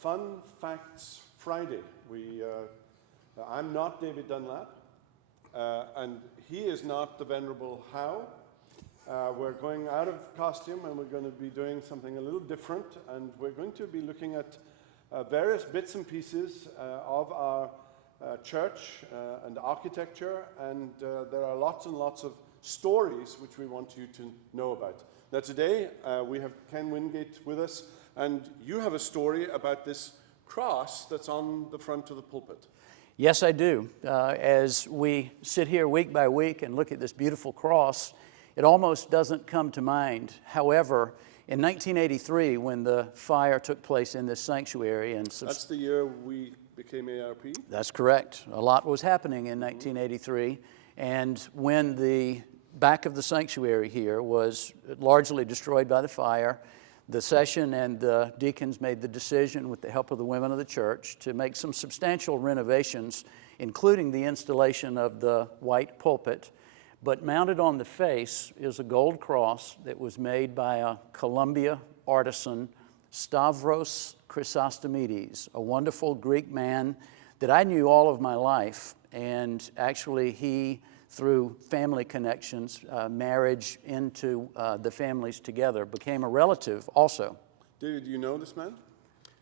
Fun Facts Friday. I'm not David Dunlap, and he is not the Venerable Howe. We're going out of costume, and we're going to be doing something a little different, and we're going to be looking at various bits and pieces of our church and architecture, and there are lots and lots of stories which we want you to know about. Now today we have Ken Wingate with us, and you have a story about this cross that's on the front of the pulpit. Yes, I do. As we sit here week by week and look at this beautiful cross, it almost doesn't come to mind. However, in 1983, when the fire took place in this sanctuary, and that's the year we became ARP? That's correct. A lot was happening in 1983, and when the back of the sanctuary here was largely destroyed by the fire, the session and the deacons made the decision, with the help of the women of the church, to make some substantial renovations, including the installation of the white pulpit. But mounted on the face is a gold cross that was made by a Columbia artisan, Stavros Chrysostomides, a wonderful Greek man that I knew all of my life. And actually he, through family connections, marriage into the families together, became a relative also. Did you know this man?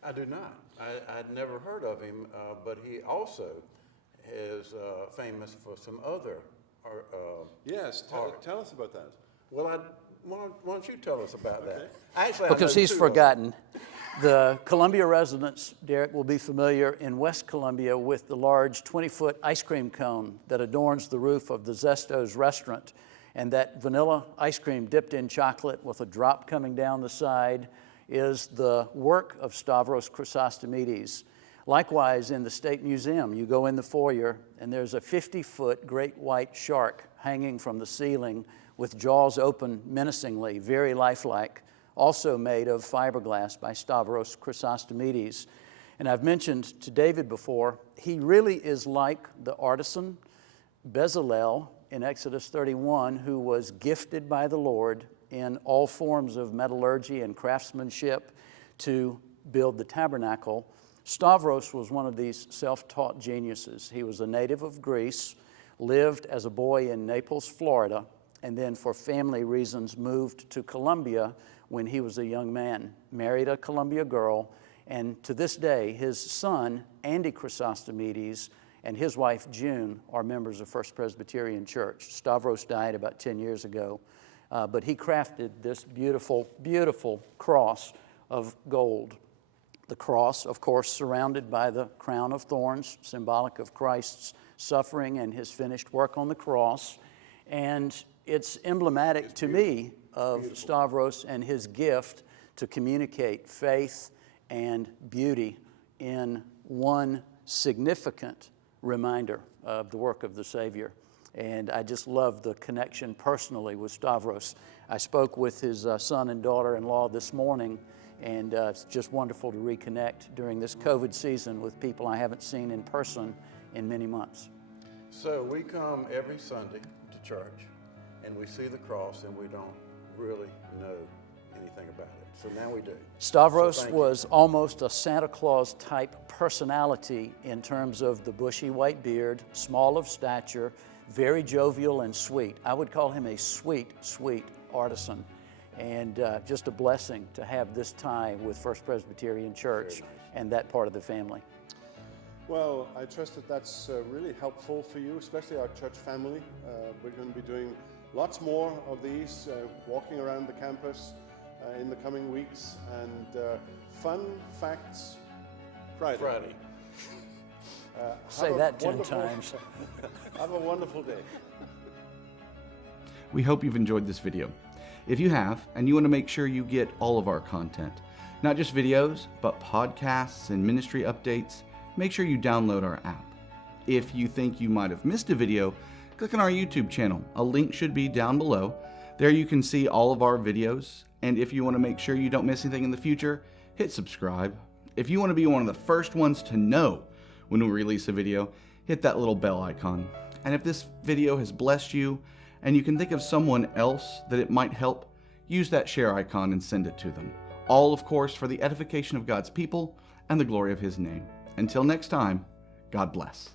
I do not. I'd never heard of him, but he also is famous for some other yes, tell us about that. Well, why don't you tell us about Okay. that? Actually, Because he's forgotten. The Columbia residents, Derek, will be familiar in West Columbia with the large 20-foot ice cream cone that adorns the roof of the Zesto's restaurant. And that vanilla ice cream dipped in chocolate with a drop coming down the side is the work of Stavros Chrysostomides. Likewise, in the State Museum, you go in the foyer, and there's a 50-foot great white shark hanging from the ceiling with jaws open menacingly, very lifelike, also made of fiberglass by Stavros Chrysostomides. And I've mentioned to David before, he really is like the artisan Bezalel in Exodus 31, who was gifted by the Lord in all forms of metallurgy and craftsmanship to build the tabernacle. Stavros was one of these self-taught geniuses. He was a native of Greece, lived as a boy in Naples, Florida, and then for family reasons moved to Columbia when he was a young man, married a Columbia girl, and to this day, his son, Andy Chrysostomides, and his wife, June, are members of First Presbyterian Church. Stavros died about 10 years ago, but he crafted this beautiful, beautiful cross of gold. The cross, of course, surrounded by the crown of thorns, symbolic of Christ's suffering and his finished work on the cross. And it's emblematic to me of Stavros and his gift to communicate faith and beauty in one significant reminder of the work of the Savior. And I just love the connection personally with Stavros. I spoke with his son and daughter-in-law this morning, and it's just wonderful to reconnect during this COVID season with people I haven't seen in person in many months. So we come every Sunday to church, and we see the cross, and we don't really know anything about it. So now we do. Stavros was almost a Santa Claus type personality in terms of the bushy white beard, small of stature, very jovial and sweet. I would call him a sweet, sweet artisan. And just a blessing to have this tie with First Presbyterian Church and that part of the family. Well, I trust that that's really helpful for you, especially our church family. We're going to be doing lots more of these, walking around the campus in the coming weeks, and Fun Facts Friday. Say that 10 times. Have a wonderful day. We hope you've enjoyed this video. If you have, and you want to make sure you get all of our content, not just videos, but podcasts and ministry updates, make sure you download our app. If you think you might have missed a video, click on our YouTube channel. A link should be down below. There you can see all of our videos, and if you want to make sure you don't miss anything in the future, hit subscribe. If you want to be one of the first ones to know when we release a video, hit that little bell icon. And if this video has blessed you, and you can think of someone else that it might help, use that share icon and send it to them. All, of course, for the edification of God's people and the glory of his name. Until next time, God bless.